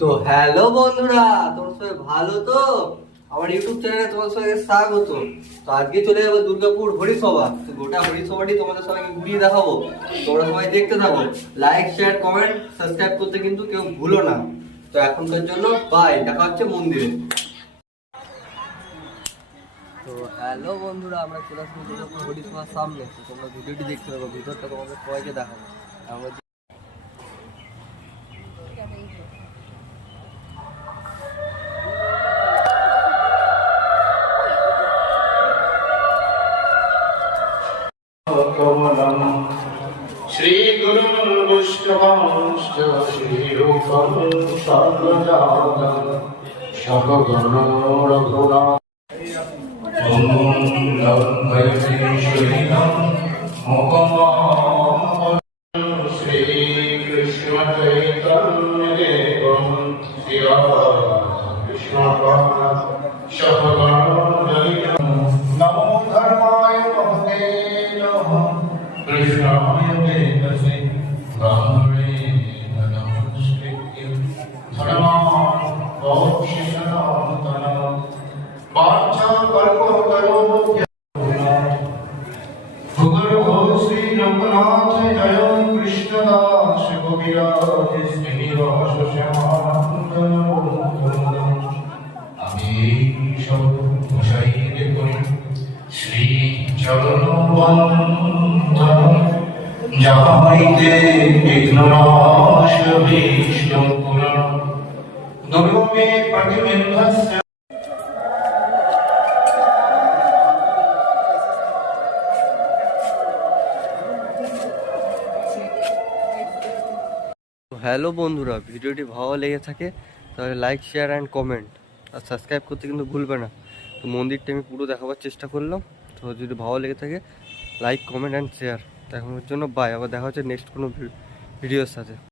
তো হ্যালো বন্ধুরা, তোমার সবাই ভালো তো? আমার ইউটিউব চ্যানেলে তোমার সবাইকে স্বাগত। তো আজকে চলে যাবো দুর্গাপুর হরিসভা। তো গোটা হরিসভাটি তোমাদের সবাইকে ঘুরিয়ে দেখাবো। তোমরা সবাই দেখতে থাকো, লাইক শেয়ার কমেন্ট সাবস্ক্রাইব করতে কিন্তু কেউ ভুলো না। তো এখনকার জন্য বাই, দেখা হচ্ছে মন্দিরে। তো হ্যালো বন্ধুরা, আমরা চলে আসবো দুর্গাপুর হরিসভার সামনে। তো তোমরা ভিডিওটি দেখতে থাকো, ভিতরটা তোমাদের সবাইকে দেখাবো। আমরা श्रीगुरुं वैष्णवांश्च श्रीरूपं साग्रजातं शतगणो रघुनाथं मुखमां श्रीकृष्णचैतन्यदेवं श्रीकृष्णपाद शतगणो नमो धर्माय महते नमः कृष्णाय वेदसे गाम्भीरे नमस्कृत्य धर्मान् पौरुषसनातनं वाञ्छाकल्पतरुभ्यः भूगर्भो श्रीरङ्गनाथ जय कृष्णदास कविराज श्रीनिवास श्यामानन्दं আমি সব মুশাইরে করি শ্রী চরণবন্দন যাহাইতে বিঘ্ননাশ বিষ্ণু পুরাণ দুর্গমে প্রতিবিম্বস্য। হ্যালো বন্ধুরা, ভিডিওটি ভালো লেগে থাকে তাহলে লাইক শেয়ার অ্যান্ড কমেন্ট আর সাবস্ক্রাইব করতে কিন্তু ভুলবে না। তো মন্দিরটা আমি পুরো দেখাবার চেষ্টা করলাম। তো যদি ভালো লেগে থাকে লাইক কমেন্ট অ্যান্ড শেয়ার। তো এখনের জন্য বাই, আবার দেখা হচ্ছে নেক্সট কোনো ভিডিওর সাথে।